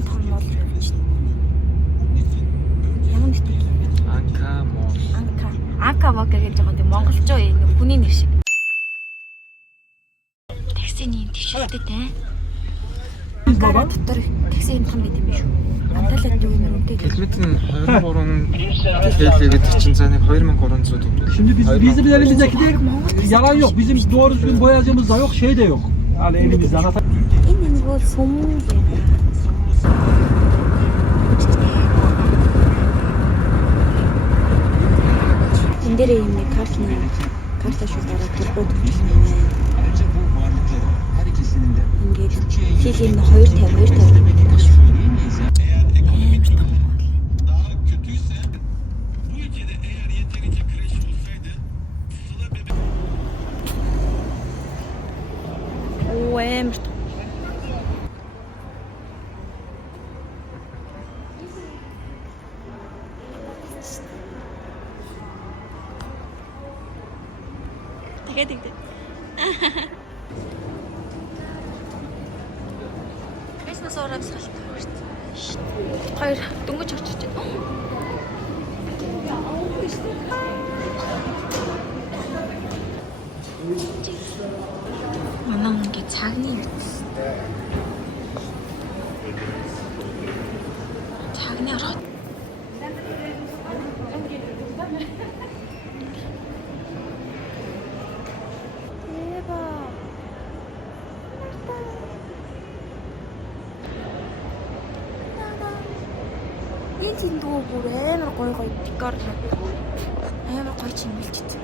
энэ том мол явж байна. Ямар нэртэй? Анка мол. Анка мог гэж байгаа юм. Монголчуу нэг хүний нэр шиг. Таксины төвшөлтэй те. Анкара дотор такси юм том гэдэг юм шүү. Анталиад юу нэр үнэтэй. Километр нь 23 TL гэдэг чинь за нэг 2300 төгрөг. Şimdi bizim elimizdeki yalan yok. Bizim doğru düzgün boyacımız da yok, şey de yok. Yani elimizde anahtar. Энэ нөгөө сүм гэдэг. Энд дээр юм нэг карта шүү дараа тургууд өгсөн юм байна. Ингээд хийлийн 250 гэдэг шүү. Амар том. Тэгээд игдэ. Christmas ороод салтай шүү дээ. Хоёр дөнгөж очиж байна. Манай ингээд цагны ороод энэ зэндүү бүр амар гоё декор амар гоё чимэлчтэй.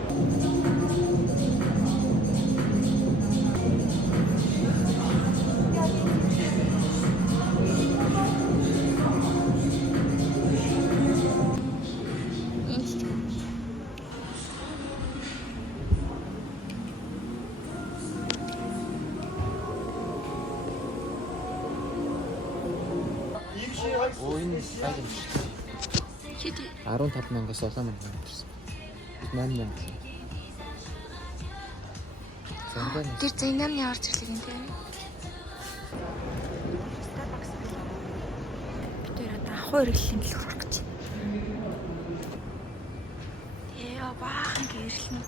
Энэ сайд юм шүү. Хэд 15,000-аас 7,000 гэсэн. 8,000. Тэр зэнамны орж ирлээ юм тийм. Тэр ахуу ирлэн гэл хурах гэж. Яа баахан гэрлэн.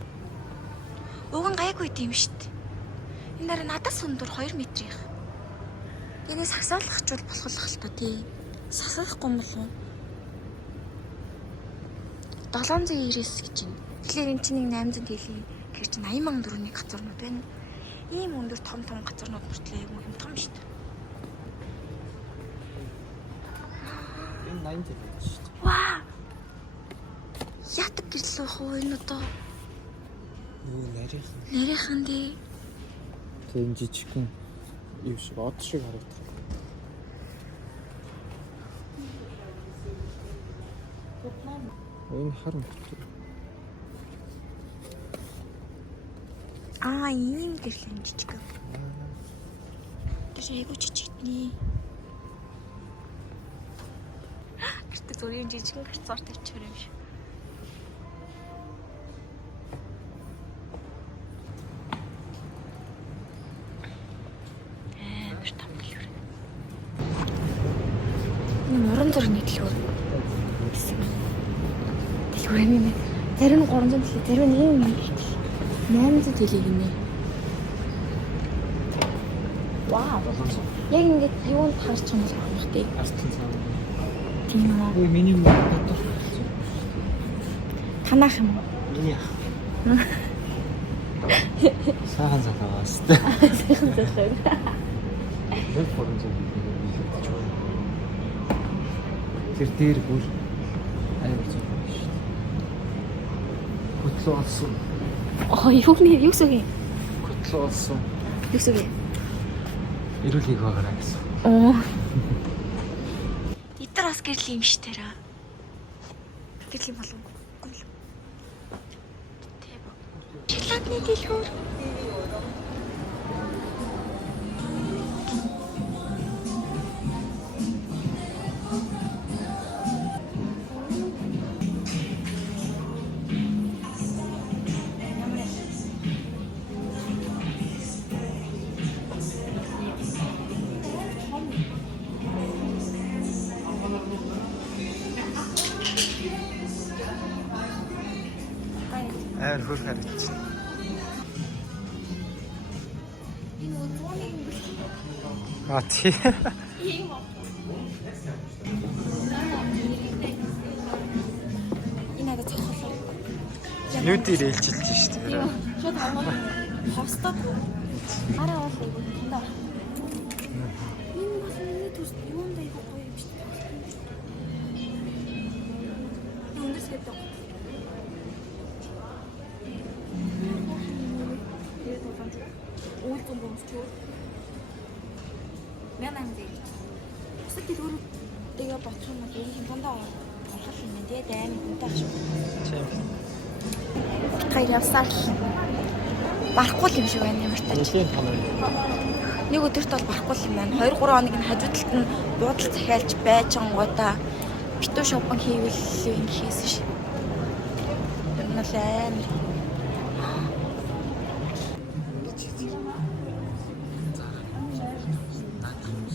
Уг нь гайгүй юм шүү дээ. Энэ дараа надаас өндөр 2 метрийн. Энийг сагсаалгахчвал болохлах л та тий. Сасахгүй юм болов уу? 790 гэж байна. Тэгэхээр эн чинь 800 TL. Тэгэхээр чинь 80,000 төгрөгийн газарнууд байна. Ийм өндөр том газарнууд мөртлөө юм том шүү дээ. Энэ 80 TL шүү дээ. Ваа! Ятг гэрлээ хоо энэ одоо. Юу Нарийнхан дээ. тийм жижигхэн юу шиг од шиг харагдах. Энэ харам. Ийм гэрлэн жижиг. Тэр айгуу жижигтний. Гэртээ зургийн жижигэн гарцаар тавьчихсан юм шиг. Амар том дэлгүүр. Энэ уран зургийн дэлгүүр. Дэлгүүрийн зарим нь 300 TL, зарим нь 800 TL гинэ. Вау. Яг ингээд юунд харж байгаа юм байна хэ. Астын цаа. Тийм үү. Ой миний мотор. Танах юм уу? Миний ах. Саахан цагаас. Сайхан сайхан. Нэг форм зөв. Тэр дээр бүр аяар зөв шүү дээ. Хөтлөө олсон. Юу гэсэг юм? Хөтлөө олсон. Юу гэсэг юм? Ирүүлгийг байгаарай гэсэн. Оо. Итэр бас гэрэл юм ш тэрэ. Гэрэл болов уу? Тэб. Шоколадны дэлгүүр. амар хөрх харагдчих. А тий. Энэ надад цохол. Нүдээр ээлжилж шүү дээ. Шууд хамаа хостод араа бол энэ бас миний төс юунд аяг гоё юм шүү дээ. Юунд сэдв. Уулзсан бомсчоо. Мянан дээ. Өсөд тэр тэгээ боцсон нь энэ хэмжээндээ орхол юм дээ дайм үнтэй ах шүү. Хайр явсаар барахгүй юм шиг байна ямар тач. Нэг өдөрт бол барахгүй юм байна. 2-3 хоног нь хажуу талд нь буудал захиалж байжангуудаа битүү шопинг хийвэл юм хийсэн ш. Тэр нь л амар.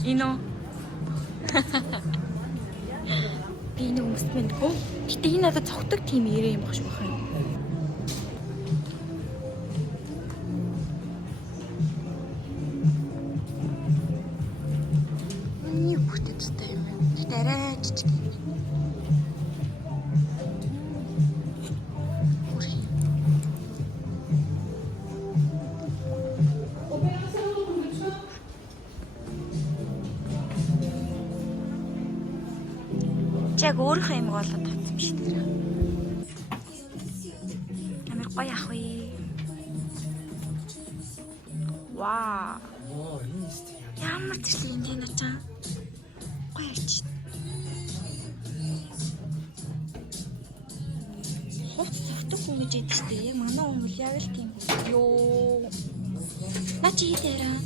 Ино. Би нэг өмсд мэдгүй. Гэтэ энэ надад цогтөг тийм ирээ юм баг шүү бахан. Нэг бүтэцтэй юм байна. Гэтэ арай жижиг юм. Яг өөрийнхөө юм болоод татсан шүү дээ. Амар гоё ах вэ. Вау. Ямар төслийн юм дий начаа. Гоё арч. Хот цогтөг хүн гэж яддаг шүү дээ. Яг манай хүн бол яг л тийм. Йоо. На чи хийдээрээ.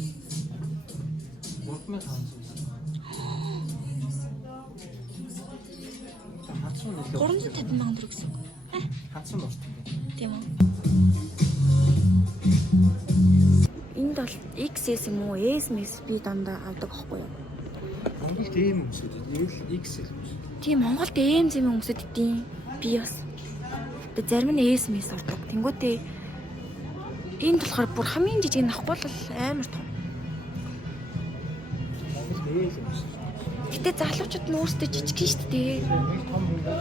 350 мянган төгрөг гэсэн. Хатсан болт юм. Тийм үү. Энд бол XS юм уу, S мэс би дандаа авдаг аахгүй юу? Монголд ийм өмсөд ийм л XL өмс. Тийм Монголд ийм зэм өмсөд идэв. Би бас. Тэгээ зарим нь S мэс авдаг. Тэнгүүтээ энд болохоор бүр хамгийн жижиг нахгүй л амар том. Монгол ийм л өмс. Гэтэ залуучууд нь өөрсдөө жижиг шүү дээ.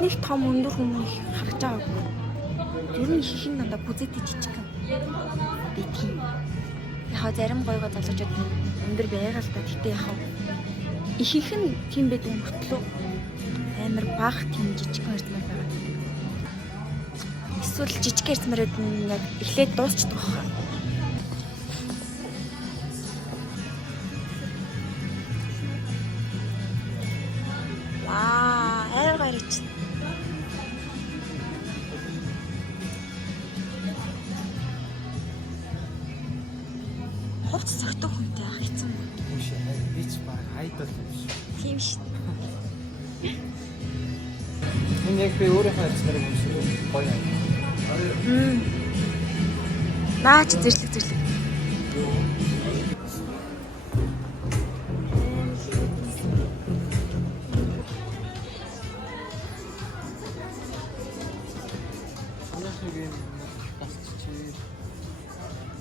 Нэг том өндөр хүмүүс харж байгаагүй. Ер нь их юм дандаа бүзэтэй жижиг юм. Би тийм. Яг зарим гоёго залуучууд өндөр байгаа л да. Гэтэ яг ихэнх нь тийм байдаг мөртлөө амар бага тийм жижиг хэрзмэр байгаа. Эсвэл жижиг хэрзмэрүүд нь яг эхлээд дуусчдаг байна. Гарч. Хувц цогтөг хүнтэй хайцсан байна. Биш ээ. Би ч баг хайдал юм шиг. Тийм шүү. Энэ яг би өөрийнхөө хэлснээр өмсөв. Гоё юм. Наач зэрлэг.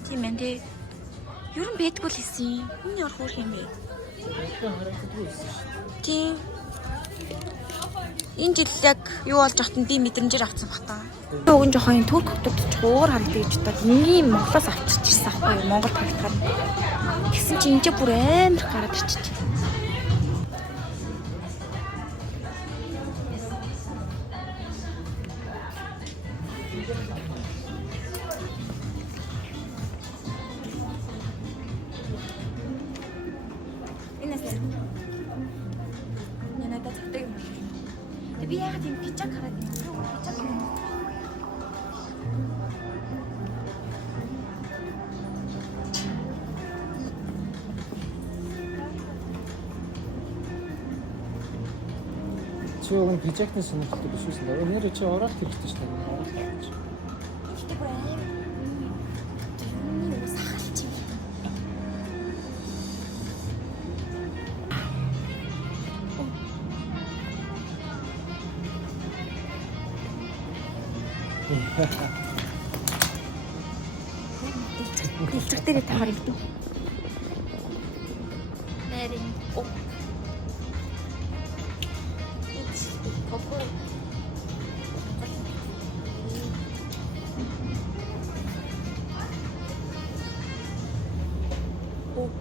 Тийм ээ тий. Ер нь бэдггүй л хэлсэн. Энэ ямар хөөх юм бэ? Тийм. Энэ жил яг юу болж ахт нь би мэдрэмжээр авсан баг та. Өгөн жоохон турк хотод ч уур харагдаж гэж бодоод энгийн Монголоос авчирч ирсэн аахгүй юу? Монгол харагдахаар. Тэгсэн чинь энэ бүр амар гараад ирчихэж. Би яг тийм пижак хараад юм. Пижак юм. Чи өгөн пижакны сонирхолтой биш үү? Өнөөдөр чи ороод хэрэгтэй шүү дээ. Ихтэй бүр аим. Юу сахалч юм. Дэлцэг дээр таваар ирдэ. Нэрийн. Оо.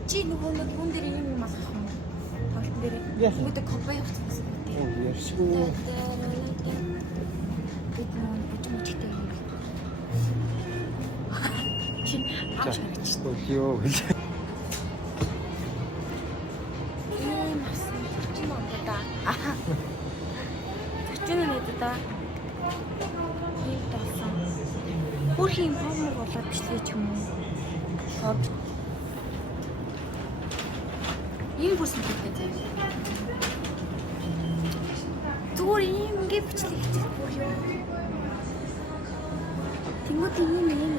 Чи нөгөө нэг хүн дээр юм алах юм. Толтон дээр. Нөгөө копа явуулсан үү? Оо ярьшгүй. Бид нөгөө бүжмөчтэй юм. Чи ааш харагч. Ёо хэл. Мас. Чи мөн да. Аха. Чи нэ да. Ийм болсон. Хөрхийн хомог болоод бичлээ ч юм уу. Шод. Ийм бүрсэн хэлтэй заяа. Зүгээр ийм ингээд бичлээ хийчих бүр ёо. Тэнгүүд ийм.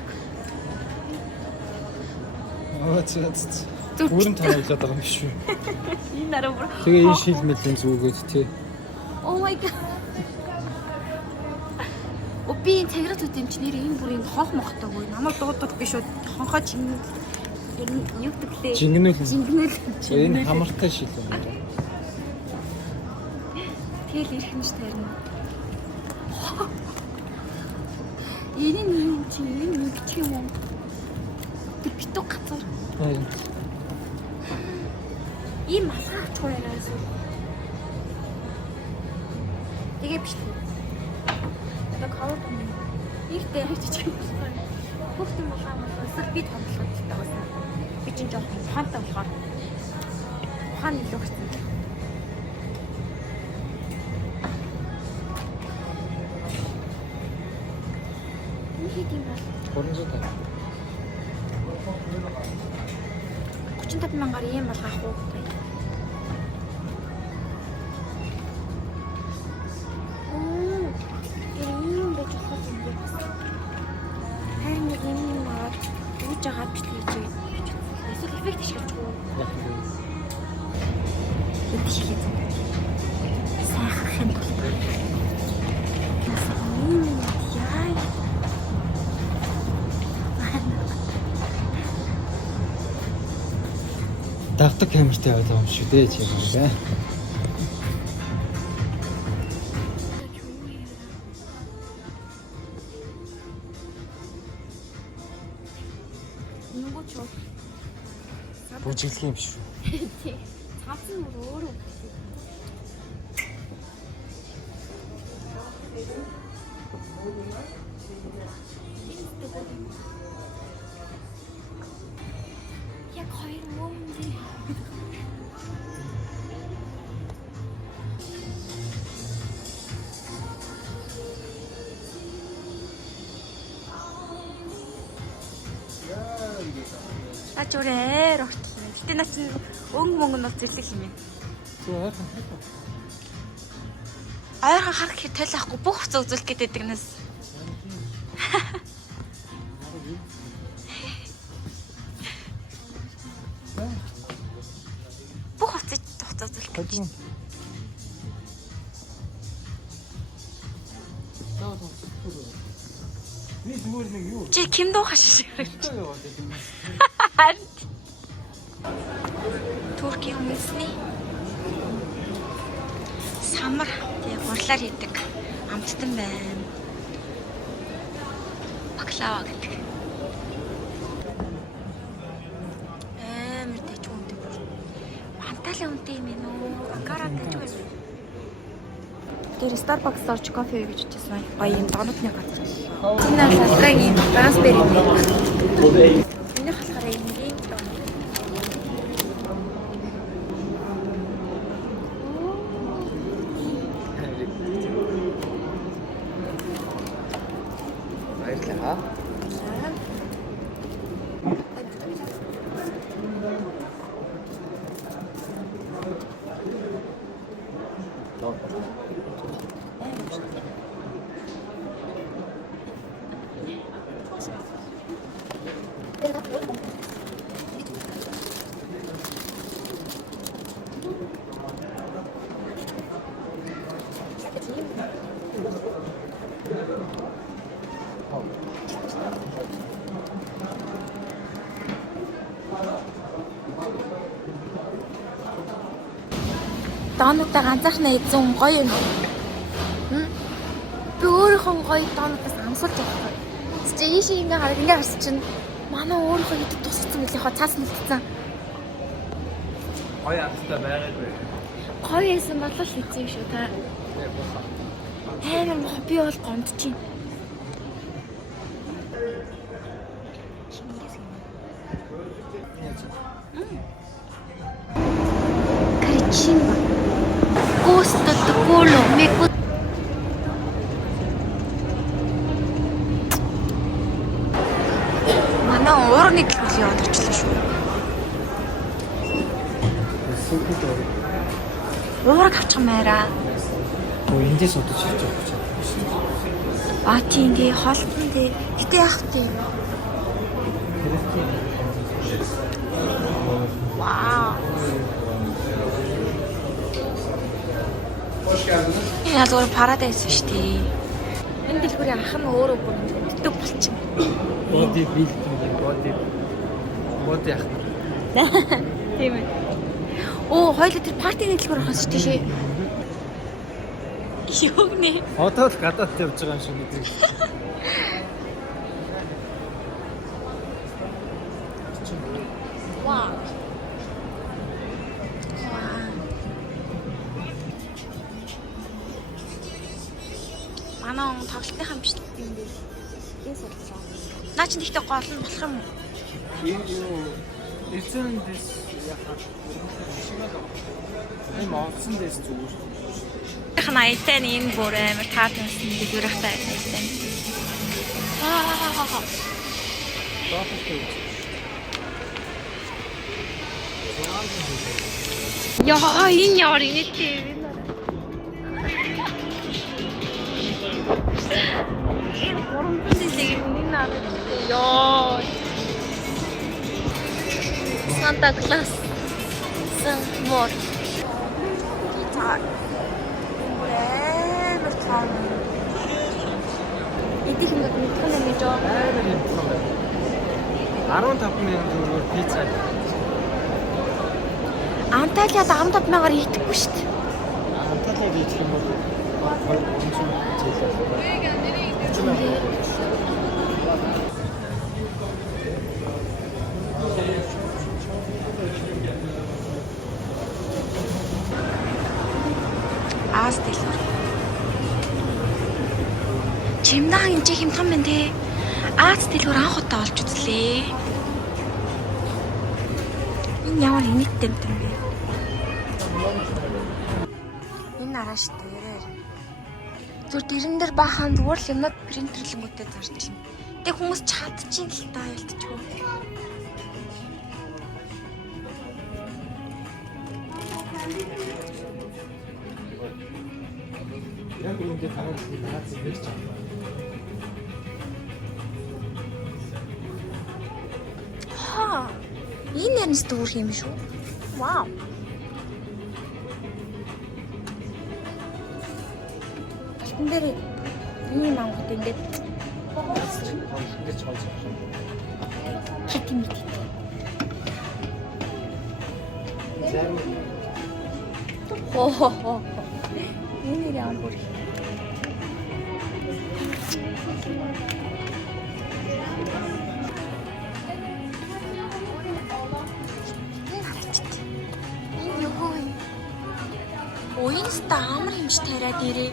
Аа цэц. Бүрэн танаглаад байгаа юм биш үү? Энэ нараа бүр. Тэгээ энэ шилмэлийн зүгээд тий. Oh my god. Би цаграад үт юм чи нэр энэ бүр ингэ хонх мохтойгоо намайг дуудаад биш үү хонхоо чинь юу гэвлээ жингнүүл энэ хамартай шил юм байна. Тэгэл ирэх нь ч тарина. Энэ юм чи энэ нэг ч юм уу битүү гацар ийм малгайч хуйраас тэгээ биш кавер юм. Ихтэй хайчих юм байна. Хүүхдийн малгай би тоглох гэдэг байсан. Би чинь жоох ухаантай болохоор ухаан илүү хэцүү. Энэ хэд юм бол 300 таа. 35,000-аар ийм малгай авах уу? Жагаад бичлээ хийж. Эсвэл эффект ашиглаж байгаа. Эд хийх. Сайхан юм байна. Яа. Давтаг камертай яваад байгаа юм шүү дээ чи юм байна. Бүжиглэх юм шүү. Тий. Цаасан нь өөрөө. Яг хоёр мөн дээ. Ажурээр ортлоо. Гэтэ наа чи мөнгө нь бол зэрлэг юм. Зүгээр. Ойрхон харах хэрэг тойлохгүй бүх хэвцээ үзүүлэх гэдэг нас. Бүх хэвцээ үзүүлэх гэж. Би зүгээр нэг юу? Чи киндо хашиж. Туркийн хүмүүсний самар тэгээ гурлаар хийдэг амттан байна. Баклава гэдэг. Амар дэч үнэтэй бүр. Панталын үнэтэй юм ээ нөө. Анкара гэж үү. Тэр Starbucks орж кофе гэж утсан. Гоё юм донотны газар. Энэ лалгагийн трансбери. Энэ халахаар юм ийм Баярлалаа. Доонуудаа ганцаархнаа эзэн гоё юм. Би өөрийнхөө гоё доонуудаас амсуулж байгаа. Чи ийшээ ингээ харсан чинь манай өөрийнхөө идэд тусгацсан гэж яхаа цаас нүлдсэн. Гоё амттай байгаагүй. Гоё байсан бол л хийсэн юм шүү та. Амар мох би бол гомдчихин. Кричинба. Густо токоло меко. Манай уурны төлөв яваад очлоо шүү. Уураг авчих мээраа. Оо эндээс удаж хийж байгаа. А тийм дээ, холтон дээ. Гэтэ яах вэ? Вау. Я зүгээр парадайс шүү дээ. Энэ дэлгүүрийн ах нь өөрөө бүр дөг болчихно. Боди билдинг боди яах вэ? Тийм ээ. Оо, хоёул тэр партийн дэлгүүр ахаас тийшээ. Юу нэ? Одоо л гадаад явж байгаа юм шиг нэг. Вау. Манай он тоглолтын хам биш юм бэ? Энэ судлаа. Наа чи тэгтээ гол нь болох юм уу? Юу эцэн дэс яхаа ийм олсон дэс зүгээр. Хан айтаа энэ бүр амар таатсан дэлгүүрхтэй айтаа. Яа, энэ яар энэ тийм. Энэ горомтын дэлгүүр энэ наад. Яа. Санта Клаус. Сан мор. Гитар. Эдих юм гээд мэдхэн юм гэж аа. 15,000 төгрөгөөр пицца. Анталиад 15,000-аар идэхгүй шүү дээ. Анталиад идэх юм бол 230. Аас дэлгүүр. Чимнаа энэ чих юм том байна те. Аас дэлгүүр анх удаа олж үзлээ. Энэ ямар инээдтэй юм бэ? Энэ араа шүү дээ. Зүр дэрэн дээр баахан зүгээр л юмнууд принтерлэнгүүтээ зарж илнэ. Тэг хүмүүс чадчихин л та ялтчихгүй. Яг үүндээ таван наад зэрэг ч юм. Ха. Энэ ярнс дүүрх юм шүү. Вау. Алтан дээр ийм ангууд ингээд Ингэж хойж байгаа. хит юм дий. Хоо. Энэ яам бүр. Уинста амар юмш тариад ирээ.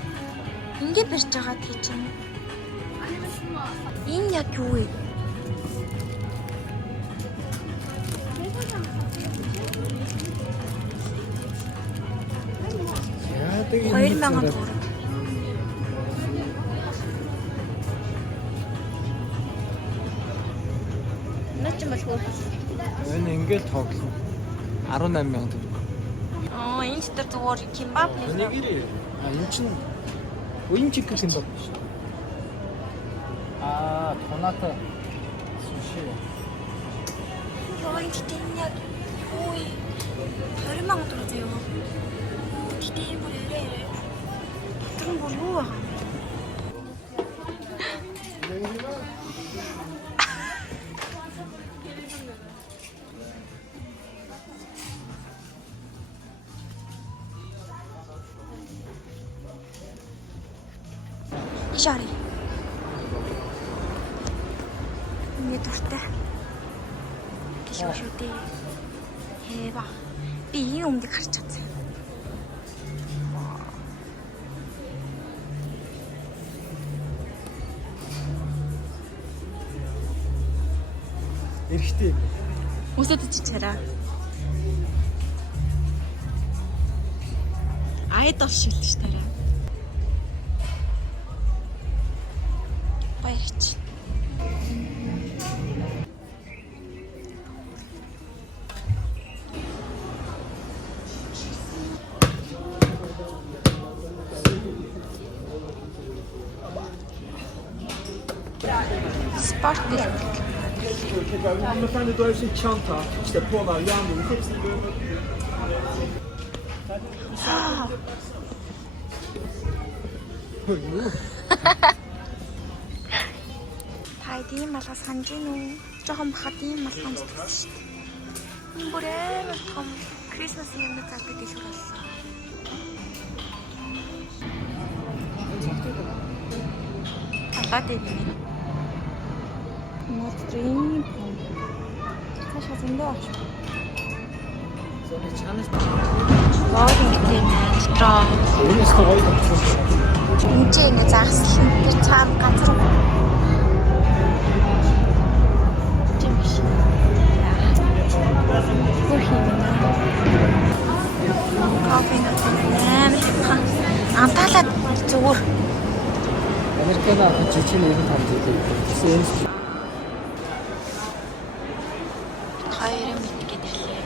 Ингээ барьж байгаа тий чинь. Энэ яг юу вэ? Яадаг юм. 2000 төгрөг. Наач юм бол хөөх. Энэ ингээд тоглоно. 18,000 төгрөг. Энэ дотор зүгээр кимбап нэг. Нэгэрээ. Энэ чинь уин чикен кимбап биш. Тоната суши. Яа энэ яг ой 20,000 төгрөг заяа. Гэтэ юм бүр ярээ. Тэр бүр юу аа? Биш орё. Миний дуртай. Гэлгүй шүү дээ. Хэва. Би энэ өмнөд харж чадсан. Эрэхтэй. Үсэд чичээрээ. Айдол шилж тарай. Баярч. Sport bildung. Hanımefendi dolayısıyla çanta, işte polar, yağmurluk hepsini böyle. Та ийм малгай санаж гин үү? Жохон бахад ийм малгай зүтгэсэн шүү дээ. Энэ бүр амар том Christmas юм заадаг дэлгүүр болсон. Апат ийм. Мотрин. Таашаа зөндөө ах. Логин гэдэг юм метро. Өөрөөс гоё болсон. Энд чинь ингэ загслан тэр цаана ганцхан тийм биш. Хөх юм байна. Кофе нэмээ хэвхэн. Анталаад зүгээр. Американо жижиг нэгэн танд хэлээ. Тэгсэн энэ Хоёр мэд гэдэг лээ.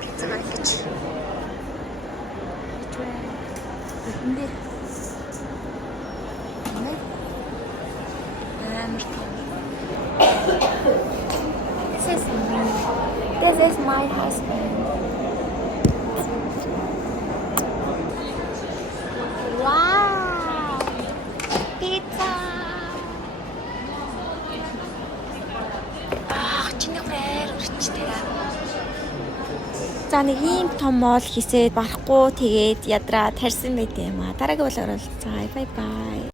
Пиццаг гэж. Энд This is my husband. Wow! Pizza! Чиний бээр өрчтэй. За нэг ийм том моол хийсээд барахгүй тэгээд ядраа тарьсан байт юм а. Дараагийн бол оролцоо. Бай бай.